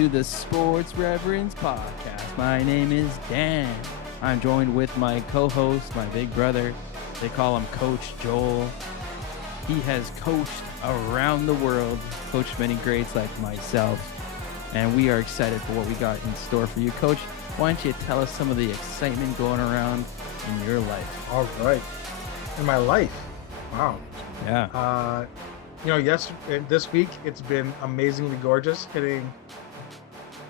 to the Sports Reverends podcast. My name is Dan. I'm joined with my co-host, my big brother. They call him Coach Joel. He has coached around the world, coached many greats like myself, and we are excited for what we got in store for you. Coach, why don't you tell us some of the excitement going around in your life? All right. In my life. Wow. Yeah. This week it's been amazingly gorgeous, hitting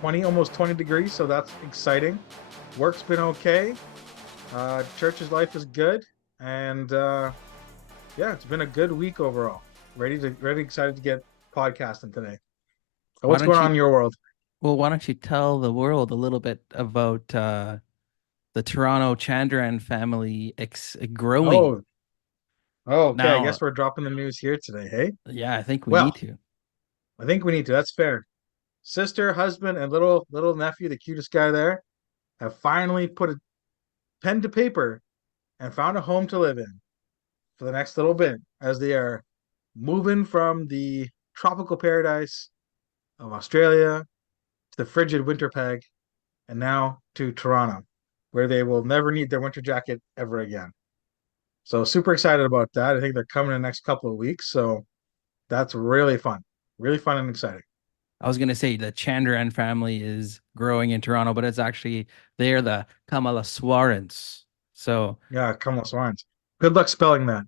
almost 20 degrees, so that's exciting. Work's been okay. Church's life is good, and it's been a good week overall. Excited to get podcasting today. So what's going on in your world? Well, why don't you tell the world a little bit about the Toronto Chandran family growing? Okay. Now, I guess we're dropping the news here today, hey? Yeah, I think we need to. I think we need to. That's fair. Sister, husband, and little nephew, the cutest guy there, have finally put a pen to paper and found a home to live in for the next little bit as they are moving from the tropical paradise of Australia to the frigid Winterpeg and now to Toronto, where they will never need their winter jacket ever again. So super excited about that. I think they're coming in the next couple of weeks. So that's really fun and exciting. I was going to say the Chandran family is growing in Toronto, but it's actually, they're the Kamalaswarans. So yeah, Kamalaswarans. Good luck spelling that.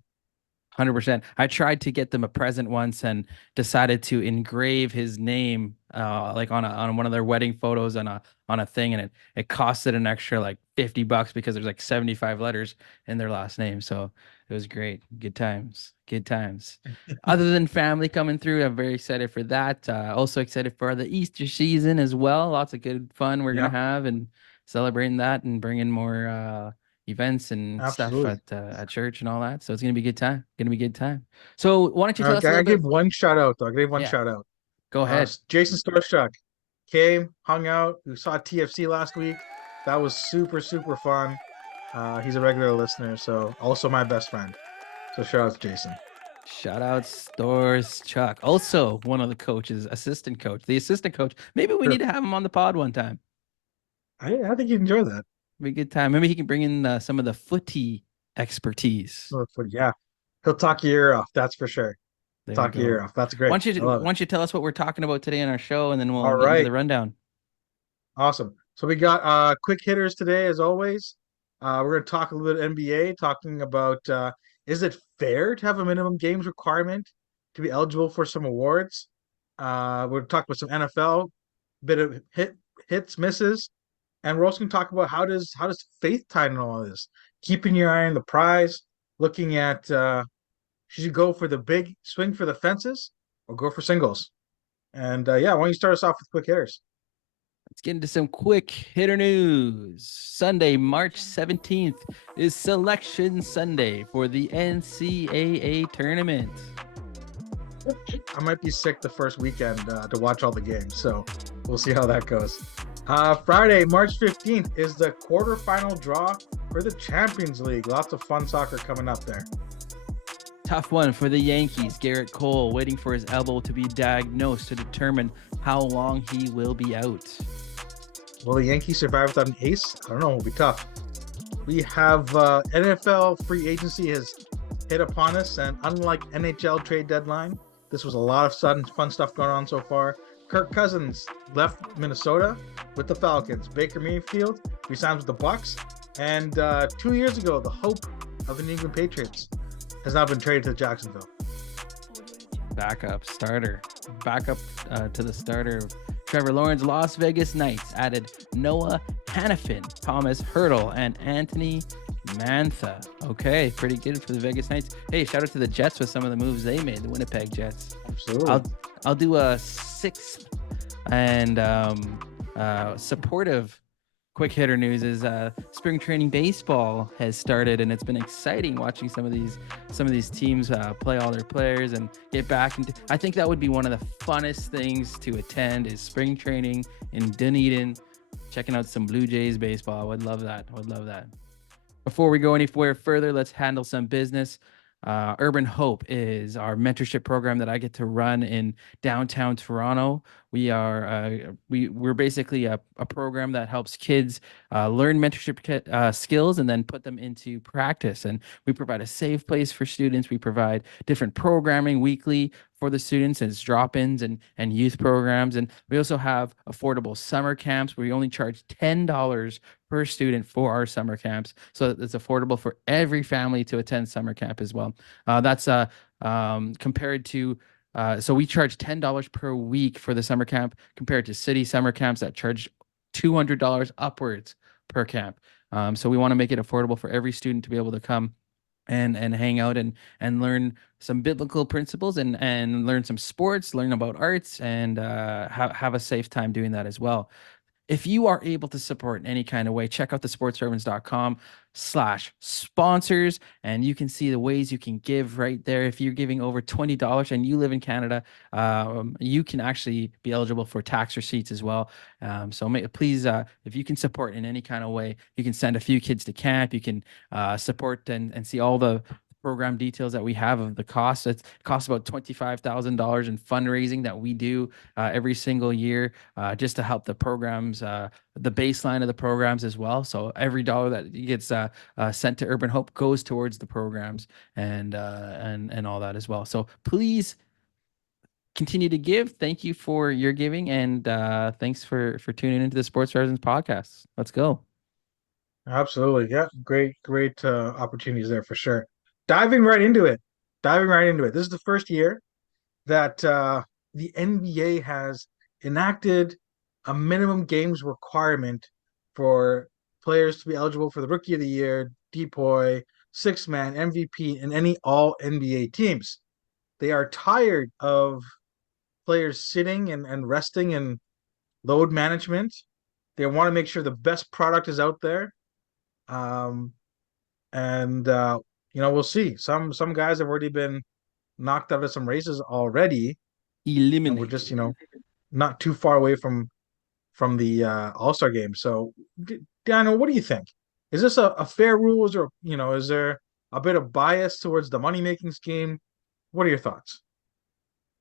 100%. I tried to get them a present once and decided to engrave his name like on one of their wedding photos on a thing, and it costed an extra like $50 because there's like 75 letters in their last name. So it was great. Good times. Other than family coming through, I'm very excited for that. Also excited for the Easter season as well. Lots of good fun we're gonna have and celebrating that and bringing more events and stuff at church and all that. So it's gonna be a good time. So why don't you tell us a little bit? I gave one shout out though. Shout out. Go ahead. Jason Storchuk came, hung out. We saw TFC last week. That was super fun. He's a regular listener, so also my best friend. So shout out to Jason. Shout out Storchuk. Also one of the coaches, assistant coach. Maybe we need to have him on the pod one time. I think you'd enjoy that. Be a good time. Maybe he can bring in some of the footy expertise. Yeah, he'll talk your ear off. That's for sure. Talk your ear off. That's great. Why don't you tell us what we're talking about today on our show, and then we'll get into the rundown. Awesome. So we got quick hitters today, as always. We're going to talk a little bit NBA, talking about is it fair to have a minimum games requirement to be eligible for some awards? We'll talk about some NFL, bit of hits, misses. And we're also going to talk about how does faith tie in all of this? Keeping your eye on the prize, looking at should you go for the big swing for the fences or go for singles? And why don't you start us off with quick hitters? Let's get into some quick hitter news. Sunday, March 17th is Selection Sunday for the NCAA tournament. I might be sick the first weekend to watch all the games, so we'll see how that goes. Friday, March 15th is the quarterfinal draw for the Champions League. Lots of fun soccer coming up there. Tough one for the Yankees. Garrett Cole waiting for his elbow to be diagnosed to determine how long he will be out. Will the Yankees survive without an ace? I don't know. It'll be tough. We have NFL free agency has hit upon us, and unlike NHL trade deadline, this was a lot of sudden fun stuff going on so far. Kirk Cousins left Minnesota with the Falcons. Baker Mayfield resigns with the Bucks. And 2 years ago, the hope of the New England Patriots has now been traded to Jacksonville. Backup to the starter. Trevor Lawrence. Las Vegas Knights added Noah Hannafin, Thomas Hurdle, and Anthony Mantha. Okay, pretty good for the Vegas Knights. Hey, shout out to the Jets with some of the moves they made, the Winnipeg Jets. Absolutely. I'll do a sixth and supportive quick hitter news is spring training baseball has started, and it's been exciting watching some of these teams play all their players and get back into. I think that would be one of the funnest things to attend is spring training in Dunedin, checking out some Blue Jays baseball. I would love that. Before we go anywhere further, let's handle some business. Urban Hope is our mentorship program that I get to run in downtown Toronto. We're basically a program that helps kids learn mentorship skills and then put them into practice. And we provide a safe place for students. We provide different programming weekly for the students as drop-ins and youth programs. And we also have affordable summer camps where we only charge $10 per student for our summer camps. So it's affordable for every family to attend summer camp as well. That's compared to so we charge $10 per week for the summer camp compared to city summer camps that charge $200 upwards per camp. So we want to make it affordable for every student to be able to come and hang out and learn some biblical principles and learn some sports, learn about arts, and have a safe time doing that as well. If you are able to support in any kind of way, check out the sportsreverends.com/sponsors, and you can see the ways you can give right there. If you're giving over $20 and you live in Canada, you can actually be eligible for tax receipts as well. So please, if you can support in any kind of way, you can send a few kids to camp. You can support and see all the program details that we have of the cost. It costs about $25,000 in fundraising that we do every single year just to help the programs, the baseline of the programs as well. So every dollar that gets sent to Urban Hope goes towards the programs and all that as well. So please continue to give. Thank you for your giving, and thanks for tuning into the Sports Residents podcast. Let's go. Absolutely. Yeah. Great opportunities there for sure. Diving right into it. Diving right into it. This is the first year that the NBA has enacted a minimum games requirement for players to be eligible for the Rookie of the Year, DPOY, six man, MVP, and any all NBA teams. They are tired of players sitting and resting and load management. They want to make sure the best product is out there. Um, and we'll see. Some guys have already been knocked out of some races already, and we're just Eliminated. not too far away from the All-Star game. So, Daniel, what do you think? Is this a fair rules, or is there a bit of bias towards the money making scheme? What are your thoughts?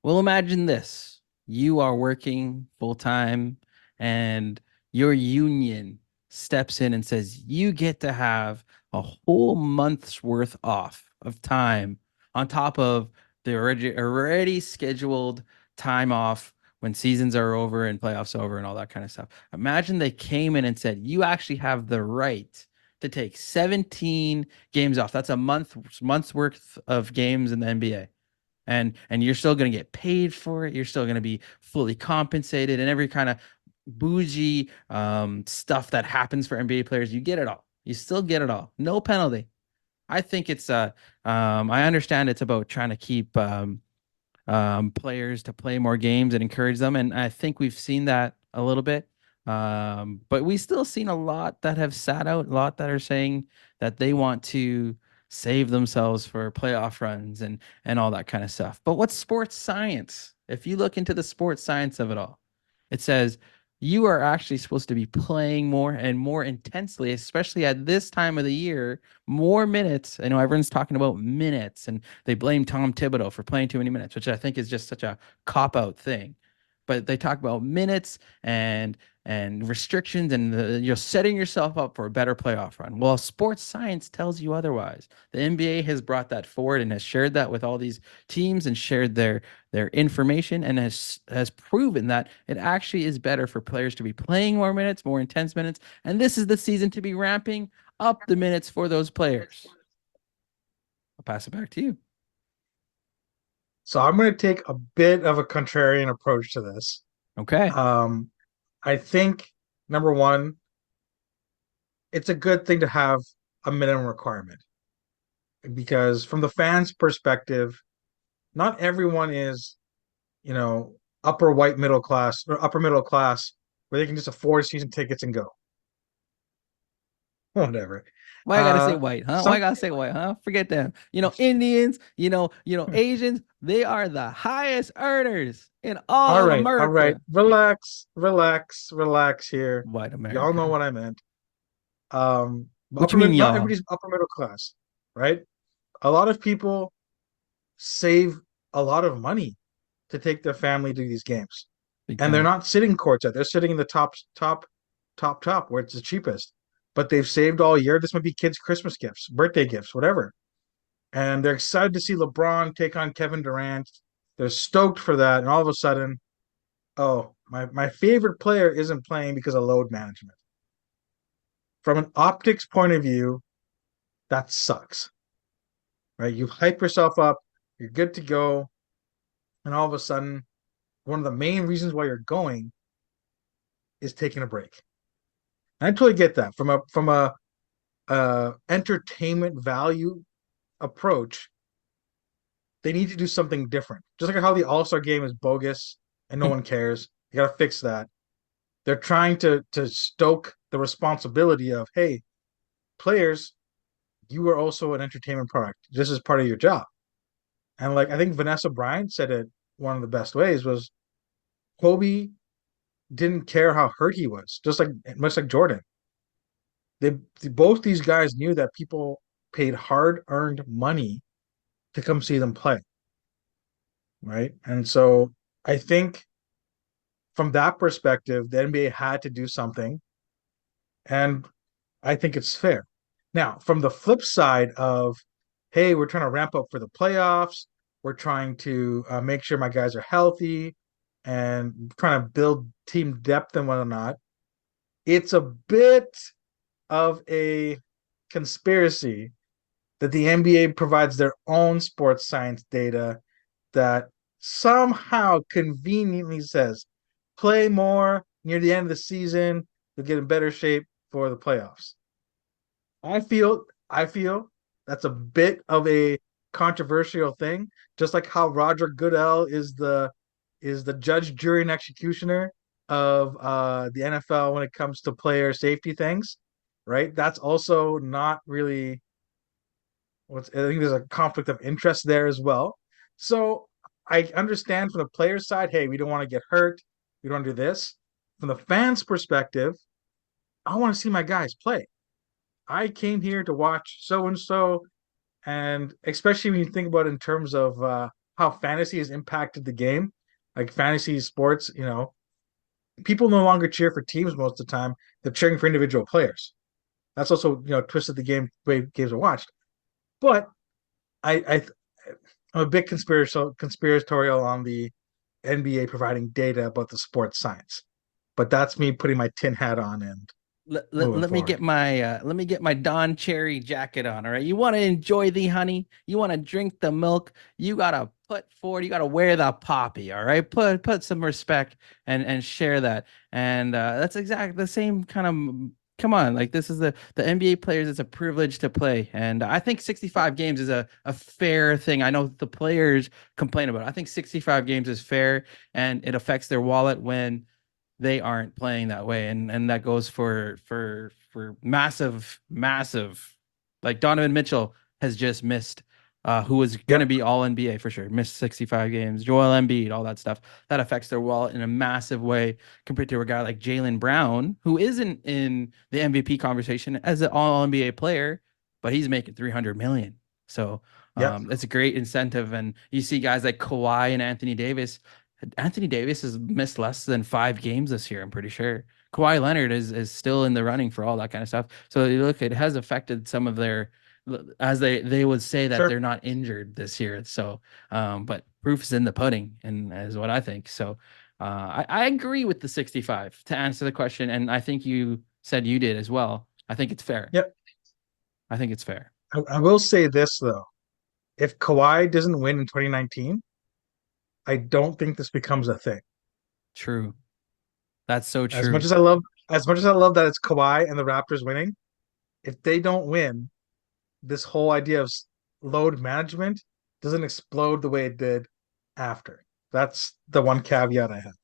Well, imagine this. You are working full time and your union steps in and says you get to have a whole month's worth off of time on top of the already scheduled time off when seasons are over and playoffs over and all that kind of stuff. Imagine they came in and said you actually have the right to take 17 games off. That's a month's worth of games in the NBA, and you're still going to get paid for it. You're still going to be fully compensated and every kind of bougie stuff that happens for NBA players. You get it all. You still get it all. No penalty. I think it's I understand it's about trying to keep players to play more games and encourage them. And I think we've seen that a little bit. But we still seen a lot that have sat out, a lot that are saying that they want to save themselves for playoff runs and all that kind of stuff. But what's sports science? If you look into the sports science of it all, it says you are actually supposed to be playing more and more intensely, especially at this time of the year, more minutes. I know everyone's talking about minutes and they blame Tom Thibodeau for playing too many minutes, which I think is just such a cop out thing. But they talk about minutes and restrictions and you're setting yourself up for a better playoff run. Well, sports science tells you otherwise. The NBA has brought that forward and has shared that with all these teams and shared their information and has proven that it actually is better for players to be playing more minutes, more intense minutes, and this is the season to be ramping up the minutes for those players. I'll pass it back to you. So I'm going to take a bit of a contrarian approach to this. Okay. Um, I think number one, it's a good thing to have a minimum requirement because from the fans' perspective, not everyone is, you know, upper white middle class or upper middle class where they can just afford season tickets and go. Whatever. Why I gotta say Uh, white, huh? Why I some gotta say white, huh? Forget them. Indians, Asians, they are the highest earners in all all of right, all right. America. Relax here. White Y'all know America. what I meant. What you mean, Not y'all? everybody's upper middle class, right? a lot of people save a lot of money to take their family to these games, Big and they're time. not sitting courtside. They're sitting in the top where it's the cheapest. But they've saved all year. This might be kids' Christmas gifts, birthday gifts, whatever. And they're excited to see LeBron take on Kevin Durant. They're stoked for that, and all of a sudden, oh, my favorite player isn't playing because of load management. From an optics point of view, that sucks, right? You hype yourself up, you're good to go, and all of a sudden, one of the main reasons why you're going is taking a break. And I totally get that from a entertainment value approach. They need to do something different. Just like how the All Star game is bogus and no one cares. You got to fix that. They're trying to stoke the responsibility of, hey, players, you are also an entertainment product. This is part of your job. And like I think Vanessa Bryant said it one of the best ways was Kobe didn't care how hurt he was, just like much like Jordan. They both these guys knew that people paid hard earned money to come see them play, right? And so I think from that perspective, the NBA had to do something, and I think it's fair. Now, from the flip side of, hey, we're trying to ramp up for the playoffs, we're trying to make sure my guys are healthy, and trying to build team depth and whatnot. It's a bit of a conspiracy that the NBA provides their own sports science data that somehow conveniently says play more near the end of the season, you'll get in better shape for the playoffs. I feel that's a bit of a controversial thing, just like how Roger Goodell is the judge, jury, and executioner of the NFL when it comes to player safety things, right? That's also not really I think there's a conflict of interest there as well. So I understand from the player's side, hey, we don't want to get hurt, we don't do this. From the fans' perspective, I want to see my guys play. I came here to watch so and so, and especially when you think about it in terms of how fantasy has impacted the game, like fantasy sports, people no longer cheer for teams most of the time; they're cheering for individual players. That's also twisted the game way games are watched. But I I'm a bit conspiratorial on the NBA providing data about the sports science, but that's me putting my tin hat on and moving forward. Let me get my Don Cherry jacket on. All right. You want to enjoy the honey, you want to drink the milk, you gotta put forward, you gotta wear the poppy. All right. Put some respect and share that. And that's exactly the same kind of come on. Like this is the NBA players, it's a privilege to play. And I think 65 games is a fair thing. I know the players complain about it. I think 65 games is fair and it affects their wallet when they aren't playing that way, and that goes for massive like Donovan Mitchell has just missed who was going to Yep. be all NBA for sure, missed 65 games. Joel Embiid, all that stuff that affects their wallet in a massive way compared to a guy like Jalen Brown, who isn't in the MVP conversation as an all NBA player, but he's making 300 million. So Yep. it's a great incentive. And you see guys like Kawhi and Anthony Davis has missed less than 5 games this year, I'm pretty sure. Kawhi Leonard is still in the running for all that kind of stuff. So you look, it has affected some of their, as they would say that Sure. they're not injured this year. So, but proof is in the pudding, and is what I think. So, I agree with the 65 to answer the question, and I think you said you did as well. I think it's fair. Yep. I think it's fair. I will say this though. If Kawhi doesn't win in 2019, I don't think this becomes a thing. True. That's so As much true. as I love as much as I love that it's Kawhi and the Raptors winning, if they don't win, this whole idea of load management doesn't explode the way it did after. That's the one caveat I have.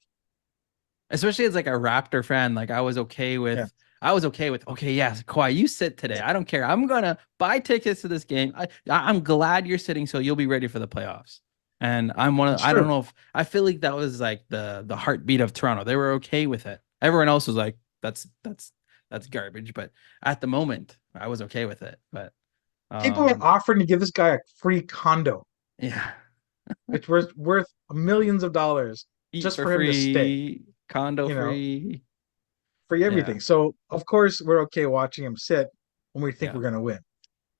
Especially as like a Raptor fan, like Yeah, I was okay with okay, yes, Kawhi, you sit today. I don't care. I'm gonna buy tickets to this game. I'm glad you're sitting so you'll be ready for the playoffs. And it's I don't true. know if I feel like that was like the heartbeat of Toronto. They were okay with it. Everyone else was like, that's garbage. But at the moment, I was okay with it. But People are Um, offering to give this guy a free condo. yeah, It's worth millions of dollars eat just for for him to stay, free, condo you know, free. free Yeah, everything. So of course we're okay watching him sit when we think yeah, we're gonna win.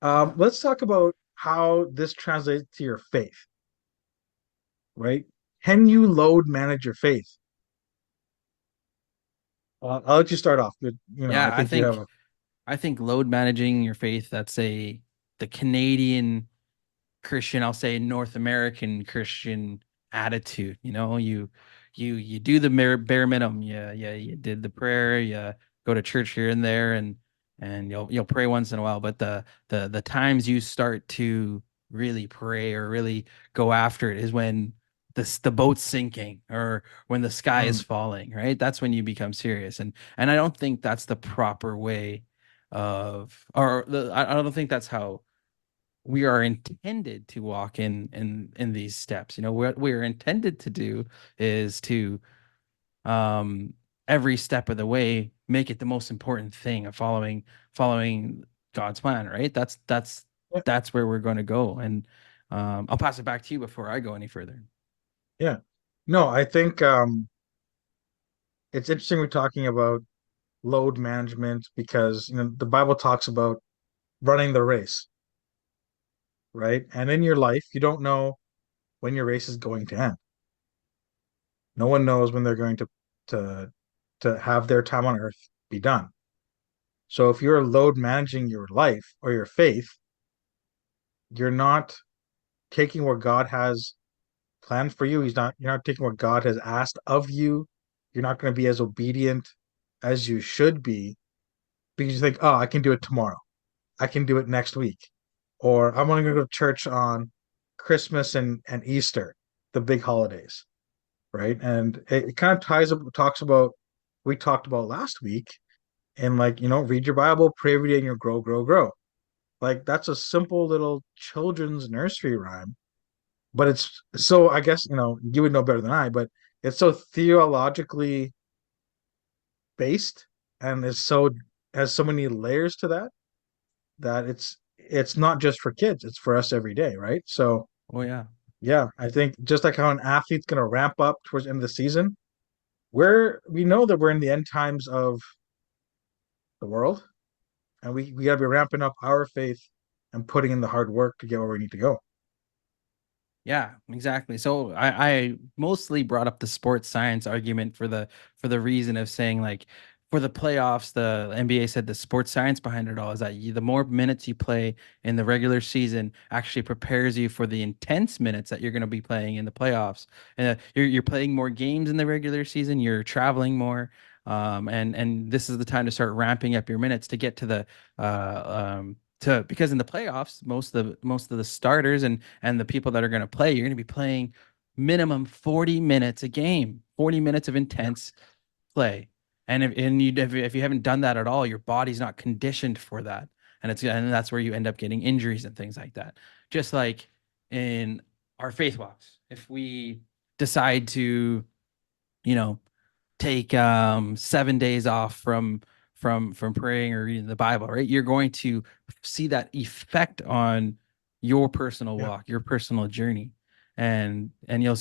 yeah, Let's talk about how this translates to your faith, right? Can you load manage your faith? I'll let you start off, but I yeah. think you have a I think load managing your faith, that's the Canadian Christian, I'll say North American Christian attitude. You do the bare minimum. Yeah, you did the prayer. You go to church here and there, and you'll pray once in a while. But the times you start to really pray or really go after it is when the boat's sinking or when the sky is mm, falling. Right, that's when you become serious. And I don't think that's the proper way of, or I don't think that's how we are intended to walk in these steps. What we're intended to do is to, um every step of the way, make it the most important thing of following God's plan, right? yeah, That's where we're going to go. And I'll pass it back to you before I go any further. yeah. No, I think it's interesting we're talking about load management because the Bible talks about running the race, right? And in your life, you don't know when your race is going to end. No one knows when they're going to have their time on earth be done. So if you're load managing your life or your faith, you're not taking what God has planned for you. You're not taking what God has asked of you. You're not going to be as obedient as you should be because you think, oh, I can do it tomorrow. I can do it next week. Or I'm only going to go to church on Christmas and Easter, the big holidays, right? And it kind of talks about, we talked about last week, and like, read your Bible, pray every day, and you'll grow, grow, grow. Like that's a simple little children's nursery rhyme, but it's so, I guess, you would know better than I, but it's so theologically based and is so has so many layers to that that it's not just for kids, it's for us every day, right? So Oh yeah. yeah, I think just like how an athlete's going to ramp up towards the end of the season, we know that we're in the end times of the world, and we got to be ramping up our faith and putting in the hard work to get where we need to go. Yeah, exactly. So I mostly brought up the sports science argument for the reason of saying, like, for the playoffs, the NBA said the sports science behind it all is that the more minutes you play in the regular season actually prepares you for the intense minutes that you're going to be playing in the playoffs. And you're playing more games in the regular season. You're traveling more, and this is the time to start ramping up your minutes to get to the to because in the playoffs, most of the starters and the people that are going to play, you're going to be playing minimum 40 minutes a game, 40 minutes of Yeah. intense play. And if you haven't done that at all, your body's not conditioned for that. And that's where you end up getting injuries and things like that. Just like in our faith walks, if we decide to, you know, take 7 days off from praying or reading the Bible, right? You're going to see that effect on your personal Yeah. walk, your personal journey, and you'll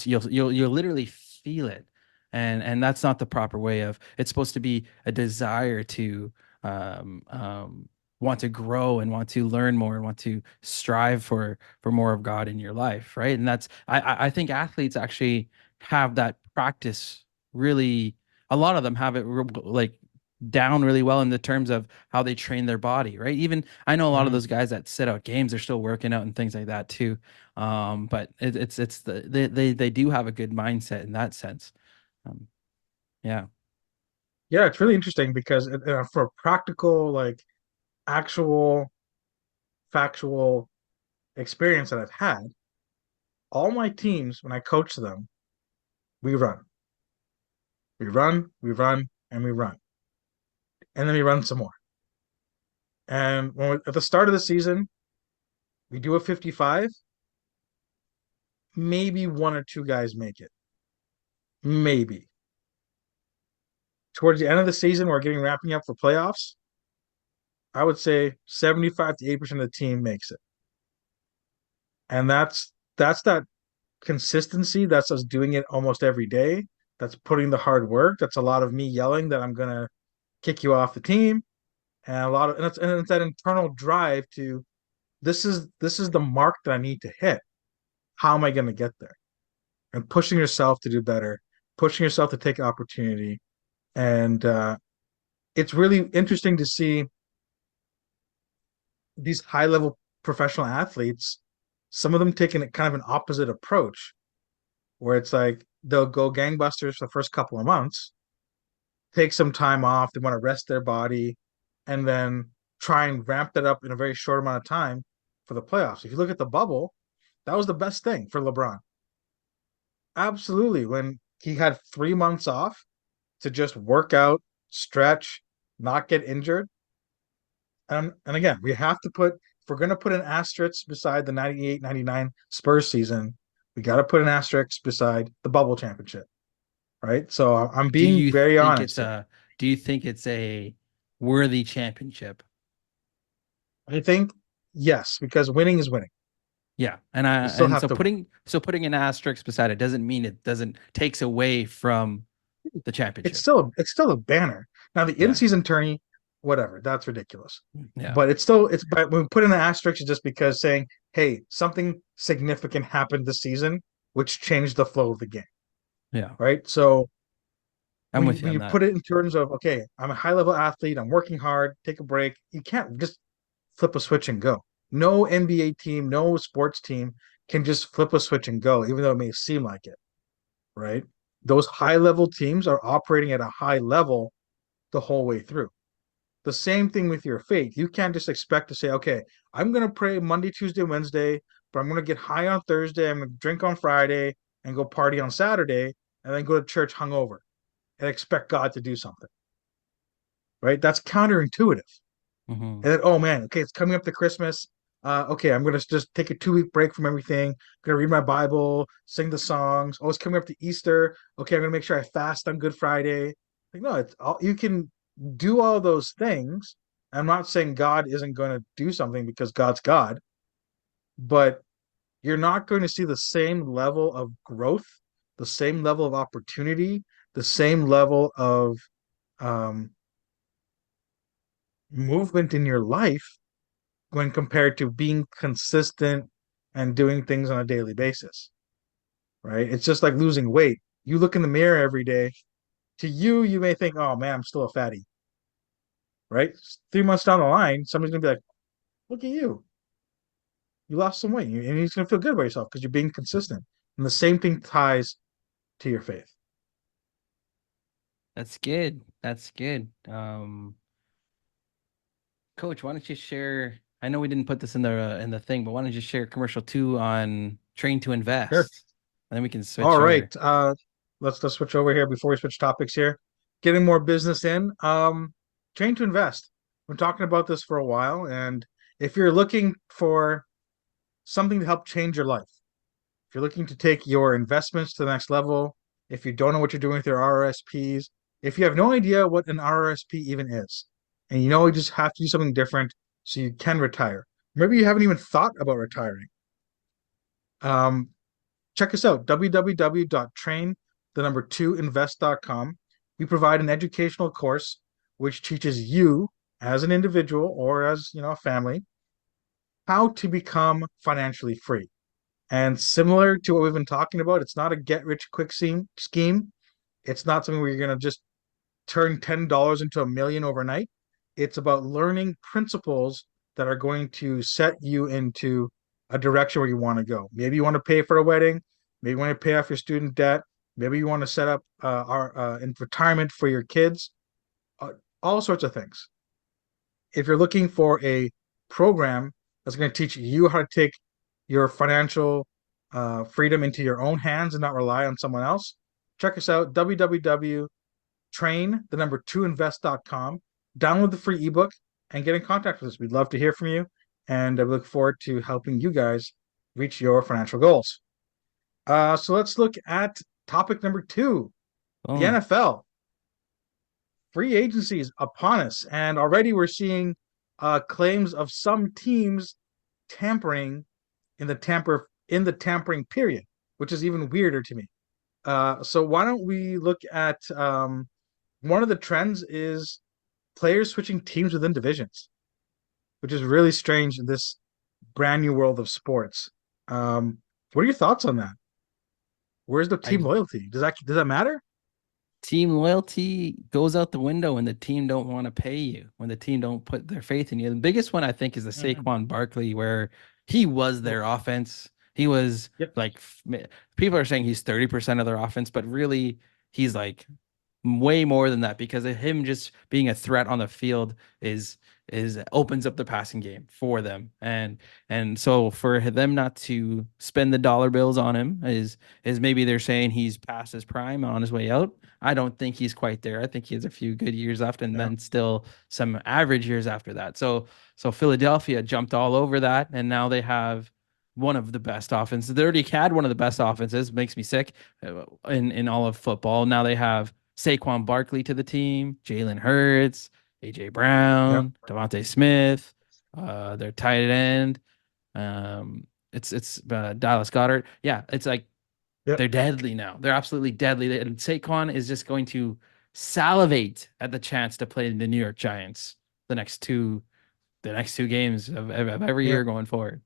literally feel it. And that's not the proper way of. It's supposed to be a desire to, um, um, want to grow and want to learn more and want to strive for more of God in your life, right? And that's I think athletes actually have that practice really. A lot of them have it like down really well in the terms of how they train their body, right? Even I know a lot of Mhm. those guys that sit out games, they're still working out and things like that too. But they do have a good mindset in that sense. Um, yeah, Yeah, it's really interesting because for practical, like actual factual experience that I've had, all my teams, when I coach them, we run. We run, and we run. And then we run some more. And at the start of the season, we do a 55, maybe one or two guys make it. Maybe. Towards the end of the season, we're getting wrapping up for playoffs. I would say 75 to 80% of the team makes it. And that's that consistency. That's us doing it almost every day. That's putting the hard work. That's a lot of me yelling that I'm gonna kick you off the team, and a lot of and it's that internal drive to this is the mark that I need to hit. How am I gonna get there? And pushing yourself to do better, pushing yourself to take opportunity, and it's really interesting to see these high level professional athletes. Some of them taking kind of an opposite approach, where it's like they'll go gangbusters for the first couple of months, take some time off, they want to rest their body, and then try and ramp that up in a very short amount of time for the playoffs. If you look at the bubble, that was the best thing for LeBron. Absolutely. When he had 3 months off to just work out, stretch, not get injured. And again, we have to put, if we're going to put an asterisk beside the 98-99 Spurs season, we got to put an asterisk beside the bubble championship, right? So I'm Do being you very think it's honest here. a do you think it's a worthy championship? I think yes, because winning is winning. Yeah, You still and have so to win. putting an asterisk beside it doesn't mean it doesn't takes away from the It's championship. still it's still a banner. Now the Yeah, in-season tourney, whatever, that's ridiculous. yeah, But it's still it's but when we put in an asterisk it's just because saying, hey, something significant happened this season, which changed the flow of the game, yeah. right? So I'm with you when on you that. put it in terms of okay, I'm a high level athlete, I'm working hard, take a break, you can't just flip a switch and go. No NBA team, no sports team can just flip a switch and go, even though it may seem like it, right? Those high level teams are operating at a high level the whole way through. The same thing with your faith. You can't just expect to say, okay, I'm going to pray Monday, Tuesday, Wednesday, but I'm going to get high on Thursday, I'm going to drink on Friday and go party on Saturday and then go to church hungover and expect God to do something, right? That's counterintuitive. Hmm. And then, oh man, okay, it's coming up to Christmas. Okay, I'm gonna just take a 2 week break from everything. I'm gonna read my Bible, sing the songs. Oh, it's coming up to Easter. Okay, I'm gonna make sure I fast on Good Friday. Like, no, it's all you can do all those things. I'm not saying God isn't going to do something because God's God, but you're not going to see the same level of growth, the same level of opportunity, the same level of um, movement in your life when compared to being consistent and doing things on a daily basis, right? It's just like losing weight. You look in the mirror every day. To you, you may think, oh man, I'm still a fatty, right? 3 months down the line, somebody's gonna be like, look at you. You lost some weight. And you're gonna feel good about yourself because you're being consistent. And the same thing ties to your faith. That's good. That's good. Coach, why don't you share? I know we didn't put this in the thing, but why don't you share commercial two on train to Sure. invest, and then we can All switch right. over. Let's switch over here before we switch topics here. Getting more business in. Train to invest. We're talking about this for a while, and if you're looking for something to help change your life, if you're looking to take your investments to the next level, if you don't know what you're doing with your RRSPs, if you have no idea what an RRSP even is, and you know you just have to do something different so you can retire. Maybe you haven't even thought about retiring. Um, Check us out, www.train, the number 2invest.com. We provide an educational course which teaches you as an individual or as, a family, how to become financially free. And similar to what we've been talking about, it's not a get rich quick scheme. It's not something where you're going to just turn $10 into a million overnight. It's about learning principles that are going to set you into a direction where you want to go. Maybe you want to pay for a wedding. Maybe you want to pay off your student debt. Maybe you want to set up our in retirement for your kids. Uh, all sorts of things. If you're looking for a program that's going to teach you how to take your financial freedom into your own hands and not rely on someone else, check us out, www.train, the number 2invest.com. Download the free ebook and get in contact with us. We'd love to hear from you. And I look forward to helping you guys reach your financial goals. So let's look at topic number two, the NFL. Free agency is upon us. And already we're seeing claims of some teams tampering in the tampering period, which is even weirder to me. So why don't we look at one of the trends is players switching teams within divisions, which is really strange in this brand new world of sports. What are your thoughts on that? Where's the team I loyalty? Does that matter? Team loyalty goes out the window when the team don't want to pay you, when the team don't put their faith in you. The biggest one I think is the Mm-hmm. Saquon Barkley, where he was their offense. He was Yep. like people are saying he's 30% of their offense, but really he's like way more than that because of him just being a threat on the field is opens up the passing game for them. And so for them not to spend the dollar bills on him is maybe they're saying he's past his prime on his way out. I don't think he's quite there. I think he has a few good years left and Yeah. then still some average years after that. So Philadelphia jumped all over that and now they have one of the best offenses. They already had one of the best offenses. Makes me sick in all of football. Now they have Saquon Barkley to the team, Jalen Hurts, AJ Yep. Brown, Devontae Smith, their tight end. It's Dallas Goddard. Yeah, it's like Yep. they're deadly now. They're absolutely deadly. And Saquon is just going to salivate at the chance to play the New York Giants the next two the next two games of every Yeah. year going forward.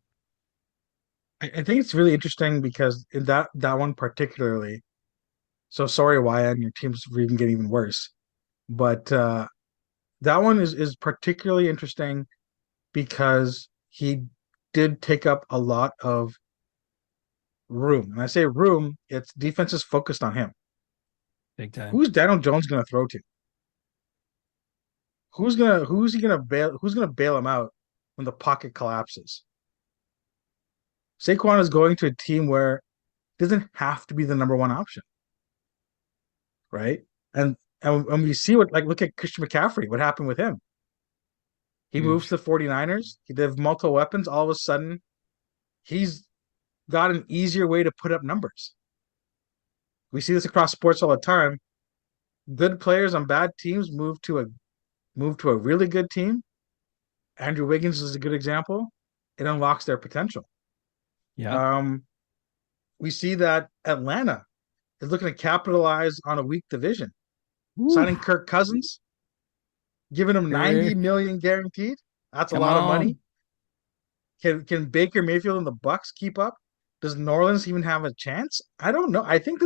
I think it's really interesting because in that one particularly, so sorry, Wyatt, your team's even getting even worse. But that one is particularly interesting because he did take up a lot of room. And I say room, it's defenses focused on him. Big time. Who's Daniel Jones gonna throw to? Who's gonna bail him out when the pocket collapses? Saquon is going to a team where it doesn't have to be the number one option, right? And and we see what, like, look at Christian McCaffrey, what happened with him. He moves Huge. to the 49ers. He did multiple weapons. All of a sudden, he's got an easier way to put up numbers. We see this across sports all the time. Good players on bad teams move to a really good team. Andrew Wiggins is a good example. It unlocks their potential. Yeah. Um, we see that Atlanta is looking to capitalize on a weak division, Woo. signing Kirk Cousins, giving him 90 Kirk, million guaranteed. That's a come lot of money. on. Can Baker Mayfield and the Bucks keep up? Does New Orleans even have a chance? I don't know. I think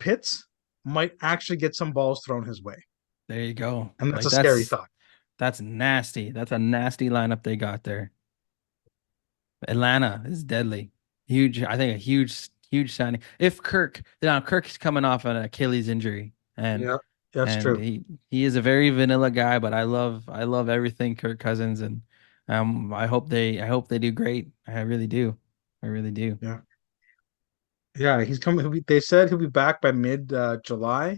Pitts might actually get some balls thrown his way. There you go. And that's Like a scary thought. that's nasty. That's a nasty lineup they got there. Atlanta is deadly. Huge, I think a huge signing. If Kirk, now Kirk's coming off an Achilles injury and Yeah, that's and true. he is a very vanilla guy, but I love everything Kirk Cousins and I hope they do great. I really do. I really do. Yeah. Yeah, he's coming. They said he'll be back by mid July.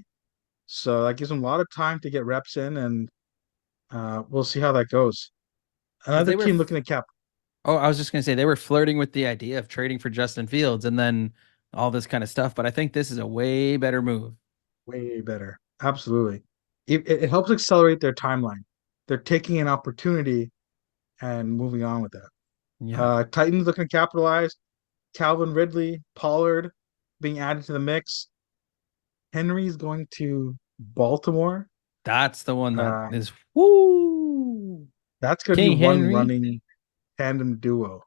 So that gives him a lot of time to get reps in, and we'll see how that goes. Because Another team looking at cap oh, I was just gonna say they were flirting with the idea of trading for Justin Fields and then all this kind of stuff, but I think this is a way better move. way better. Absolutely. It helps accelerate their timeline. They're taking an opportunity and moving on with that. Yeah. Titans looking to capitalize. Calvin Ridley, Pollard being added to the mix. Henry's going to Baltimore. That's the one that Um, is woo. that's going to be King one Henry, running tandem duo.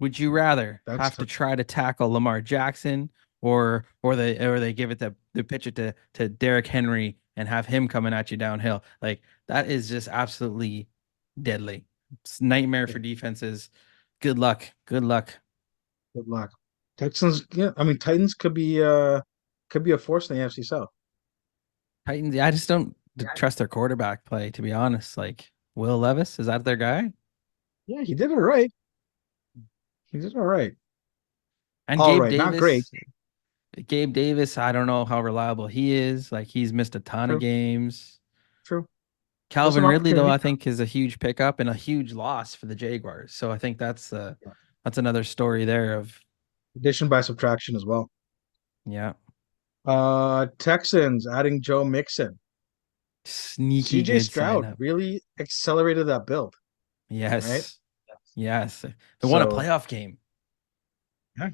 would you rather That's have to try to tackle Lamar Jackson or they give it the pitch it to Derrick Henry and have him coming at you downhill? Like that is just absolutely deadly. It's nightmare for defenses. Good luck. Good luck. good luck. Texans, yeah, I mean Titans could be a force in the AFC South. Titans, yeah, I just don't trust their quarterback play, to be honest. Like Will Levis, is that their guy? Yeah, he did all right. He did all right. And All right, not great. Gabe Davis, I don't know how reliable he is. Like he's missed a ton of True, games. true. Still some Calvin Ridley, though, opportunity. I think is a huge pickup and a huge loss for the Jaguars. So I think that's another story there of Addition by subtraction as well. yeah. Texans adding Joe Mixon. Sneaky CJ good sign Stroud up. really accelerated that build, right? Yes. Yes. They won a So playoff game. yeah,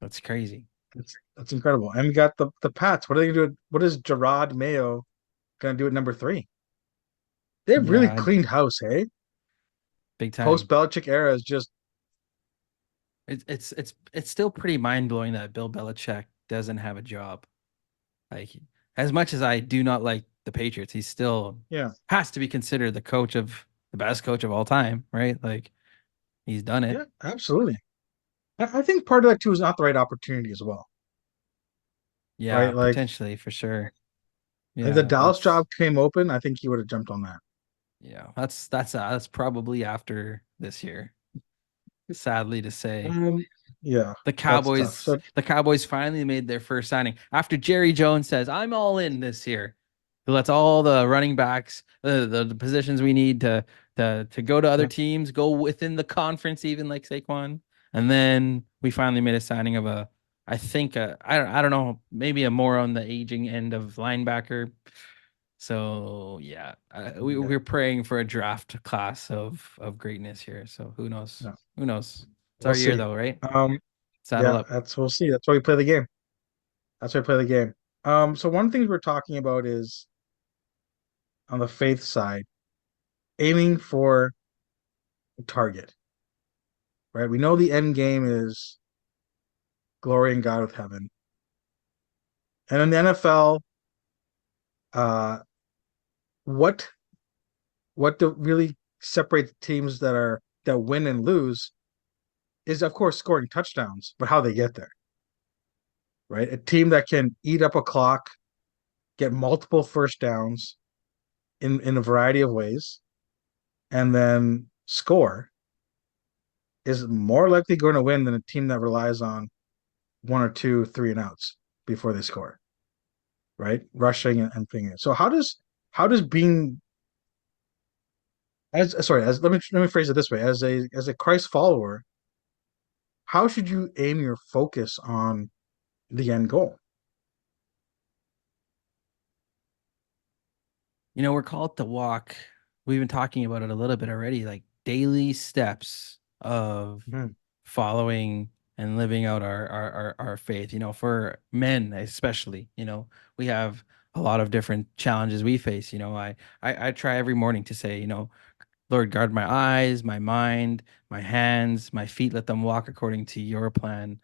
That's crazy. that's incredible. And we got the Pats. What are they gonna do? What is Gerard Mayo gonna do at number three? They've really Yeah, cleaned house, hey? big Post time. Belichick era is just It's still pretty mind blowing that Bill Belichick doesn't have a job. Like, as much as I do not like the Patriots, he still yeah, has to be considered the best coach of all time, right? Like, he's done it. yeah, absolutely. I think part of that too is not the right opportunity as well, Yeah, right? Like potentially for sure. if the Yeah, Dallas that's job came open, I think he would have jumped on that. yeah, that's probably after this year. Sadly to say. Um, yeah, the that's tough. Cowboys So the Cowboys finally made their first signing after Jerry Jones says, "I'm all in this year." He lets all the running backs, the positions we need to go to other yeah, teams, go within the conference, even like Saquon. And then we finally made a signing of I think, I don't know, maybe a more on the aging end of linebacker. So yeah, yeah, we're praying for a draft class of greatness here. So who knows? yeah. Who knows? It's We'll our year see. though, right? Um, Saddle yeah, up. that's we'll see. That's why we play the game. That's why we play the game. So one thing we're talking about is on the faith side, aiming for a target, right? We know the end game is glory in God with heaven. And in the NFL, uh, what really separates teams that win and lose is of course scoring touchdowns, but how they get there, right? A team that can eat up a clock, get multiple first downs in a variety of ways, and then score is more likely going to win than a team that relies on one or two three and outs before they score, right? Rushing and thinking. So how does being as sorry as let me phrase it this way, as a Christ follower, how should you aim your focus on the end goal? We're called to walk. We've been talking about it a little bit already, like daily steps of Mhm. following and living out our faith. For men especially, we have a lot of different challenges we face. I try every morning to say, Lord, guard my eyes, my mind, my hands, my feet. Let them walk according to your plan.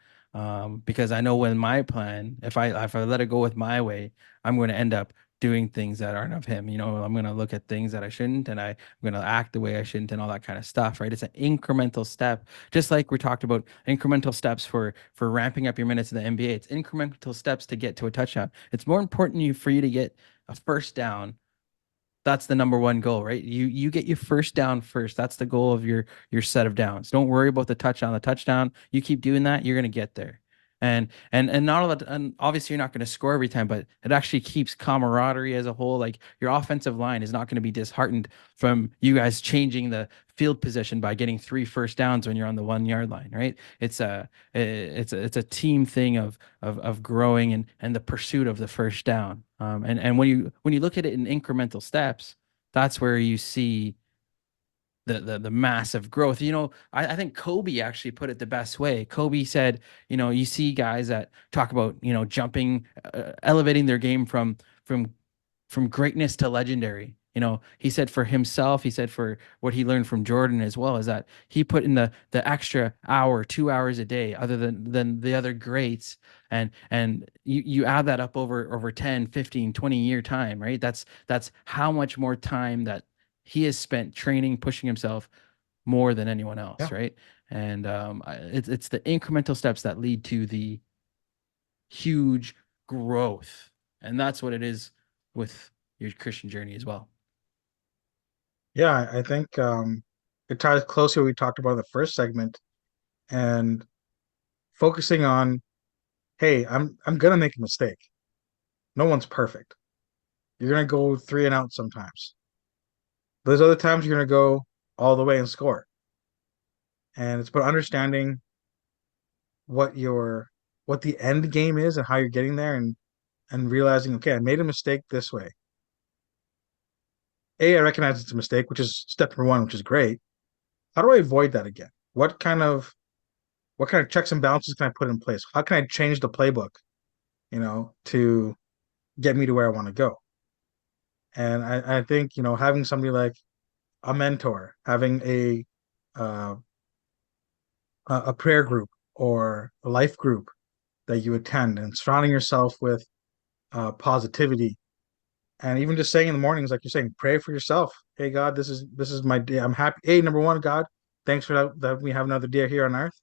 Because I know when my plan, if I let it go with my way, I'm going to end up doing things that aren't of Him. I'm going to look at things that I shouldn't, and I'm going to act the way I shouldn't, and all that kind of stuff. Right? It's an incremental step, just like we talked about incremental steps for ramping up your minutes in the NBA. It's incremental steps to get to a touchdown. It's more important for you to get a first down. That's the number one goal, right? You get your first down first. That's the goal of your set of downs. Don't worry about the touchdown. The touchdown, you keep doing that, you're gonna get there. And not all that, and obviously you're not going to score every time, but it actually keeps camaraderie as a whole. Like, your offensive line is not going to be disheartened from you guys changing the field position by getting three first downs when you're on the 1 yard line, right? It's a team thing of growing and the pursuit of the first down. And when you look at it in incremental steps, that's where you see the massive growth. I think Kobe actually put it the best way. Kobe said, you see guys that talk about, jumping, elevating their game from from greatness to legendary. He said for himself, he said for what he learned from Jordan as well, is that he put in the extra hour, 2 hours a day, other than the other greats. And you add that up over 10, 15, 20 year time, right? That's how much more time that he has spent training, pushing himself more than anyone else, Yeah, right? And it's the incremental steps that lead to the huge growth, and that's what it is with your Christian journey as well. yeah. I think it ties closely what we talked about in the first segment and focusing on, hey, I'm gonna make a mistake. No one's perfect. You're gonna go three and out sometimes. There's other times you're gonna go all the way and score. And it's about understanding what your what the end game is and how you're getting there and realizing, okay, I made a mistake this way. I recognize it's a mistake, which is step number one, which is great. How do I avoid that again? What kind of checks and balances can I put in place? How can I change the playbook, to get me to where I want to go? And I think, having somebody like a mentor, having uh, a prayer group or a life group that you attend, and surrounding yourself with positivity, and even just saying in the mornings, like you're saying, pray for yourself. Hey God, this is my day. I'm happy. Hey, number one, God, thanks for that we have another day here on earth.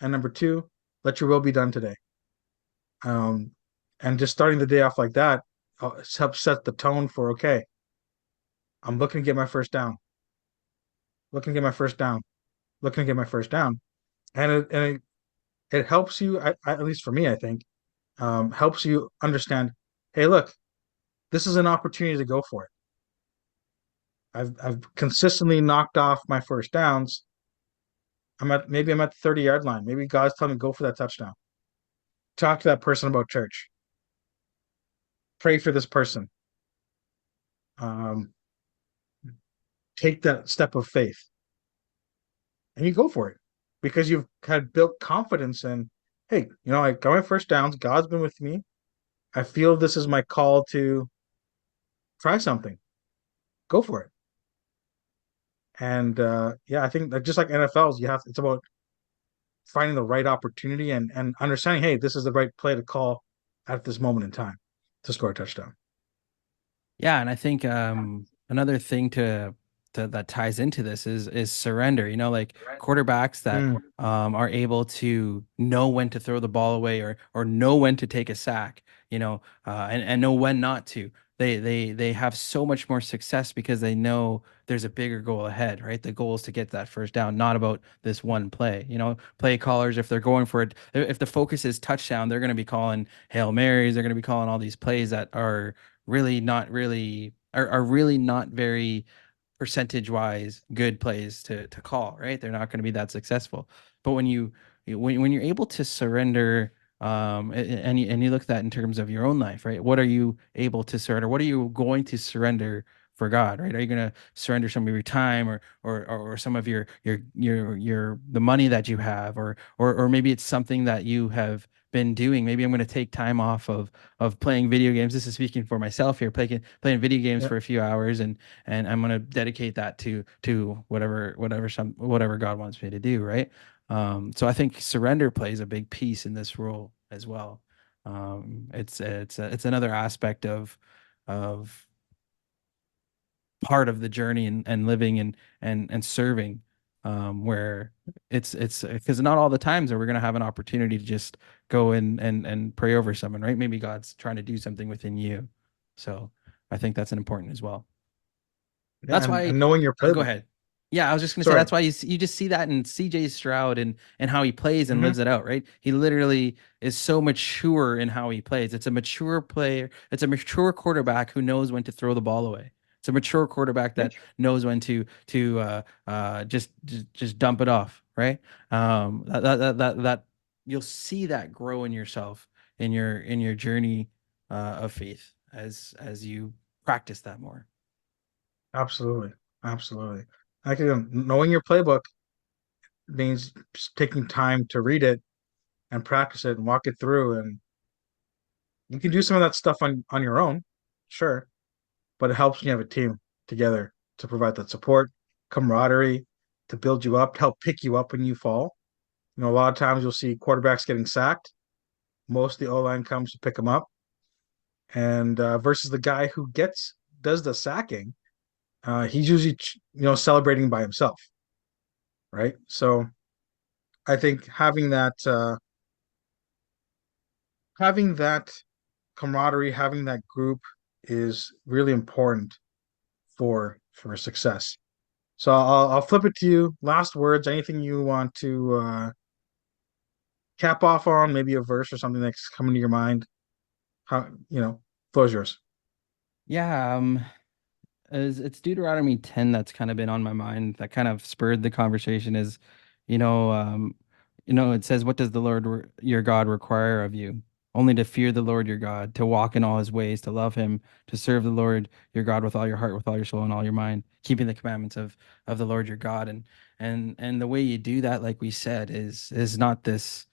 And number two, let your will be done today. Um, and just starting the day off like that helps set the tone for, okay, I'm looking to get my first down, looking to get my first down, looking to get my first down, and it helps you. At least for me, I think, helps you understand. Hey, look, this is an opportunity to go for it. I've consistently knocked off my first downs. I'm at the 30-yard line. Maybe God's telling me go for that touchdown. Talk to that person about church. Pray for this person. Um, take that step of faith, and you go for it because you've had built confidence in. Hey, I got my first downs. God's been with me. I feel this is my call to try something. Go for it. And yeah, I think that just like NFLs, it's about finding the right opportunity and understanding, hey, this is the right play to call at this moment in time to score a touchdown. Yeah, and I think another thing to that ties into this is surrender. Like quarterbacks that Mm, are able to know when to throw the ball away or know when to take a sack. And know when not to. They have so much more success because they know there's a bigger goal ahead, right? The goal is to get that first down, not about this one play. Play callers, if they're going for it, if the focus is touchdown, they're going to be calling Hail Marys. They're going to be calling all these plays that are really not very percentage wise good plays to call, right? They're not going to be that successful. But when you're able to surrender, and you look at that in terms of your own life, right? What are you able to surrender? What are you going to surrender for God, right? Are you going to surrender some of your time, or some of your the money that you have, or maybe it's something that you have been doing. Maybe I'm going to take time off of playing video games. This is speaking for myself here, playing video games yeah, for a few hours, and I'm going to dedicate that to whatever God wants me to do, right? So I think surrender plays a big piece in this role as well. It's another aspect of part of the journey, and living and serving, where it's because not all the times are we going to have an opportunity to just go in and pray over someone, right? Maybe God's trying to do something within you. So I think that's an important as well. yeah, That's and why. knowing your Oh, go playbook. ahead. Yeah, I was just gonna say Sorry. that's why you just see that in CJ Stroud, and how he plays and Hmm. lives it out, right? He literally is so mature in how he plays. It's a mature player. It's a mature quarterback who knows when to throw the ball away. It's a mature quarterback Yeah, that knows when to just dump it off, right? That you'll see that grow in yourself, in your journey of faith, as you practice that more. absolutely, absolutely. Knowing your playbook means just taking time to read it and practice it and walk it through, and you can do some of that stuff on your own, sure, but it helps when you have a team together to provide that support, camaraderie, to build you up, to help pick you up when you fall. A lot of times you'll see quarterbacks getting sacked. Most of the O line comes to pick them up, and versus the guy who gets does the sacking, he's usually celebrating by himself, right? So I think having that camaraderie, having that group is really important for success. So I'll flip it to you. Last words. Anything you want to cap off on? Maybe a verse or something that's coming to your mind. How floor's yours. Yeah, it's Deuteronomy 10 that's kind of been on my mind, that kind of spurred the conversation. Is you know um it says, what does the Lord your God require of you? only to fear the Lord your God, to walk in all his ways, to love him, to serve the Lord your God with all your heart, with all your soul, and all your mind, keeping the commandments of the Lord your God. And the way you do that, like we said, is not this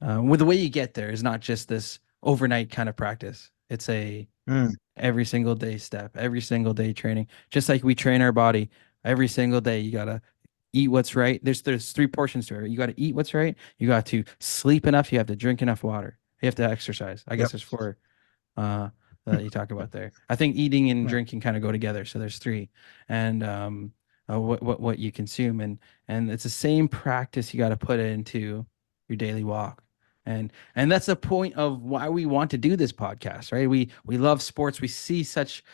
well, the way you get there is not just this overnight kind of practice. It's a Mm, every single day step, every single day training. Just like we train our body every single day, you gotta eat what's right. There's three portions to it. You gotta eat what's right. You got to sleep enough. You have to drink enough water. You have to exercise. I yep. guess there's four uh, that you talk about there. I think eating and Yeah, drinking kind of go together. So there's three, and what you consume, and it's the same practice you got to put into your daily walk. And that's the point of why we want to do this podcast, right? We love sports. We see such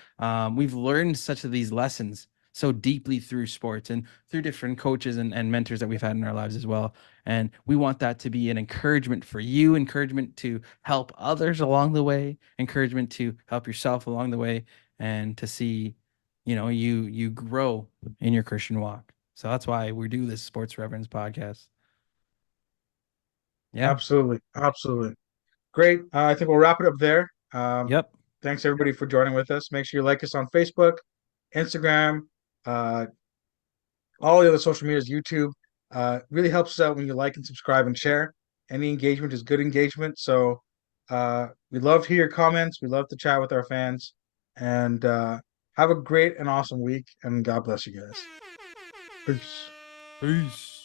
we've learned such of these lessons so deeply through sports and through different coaches and mentors that we've had in our lives as well. And we want that to be an encouragement for you, encouragement to help others along the way, encouragement to help yourself along the way, and to see, you grow in your Christian walk. So that's why we do this Sports Reverends podcast. Yeah. absolutely, absolutely. Great. I think we'll wrap it up there. Yep. Thanks everybody for joining with us. Make sure you like us on Facebook, Instagram, uh, all the other social medias, YouTube. Really helps us out when you like and subscribe and share. Any engagement is good engagement. So we love to hear your comments. We love to chat with our fans. And have a great and awesome week. And God bless you guys. Peace. Peace.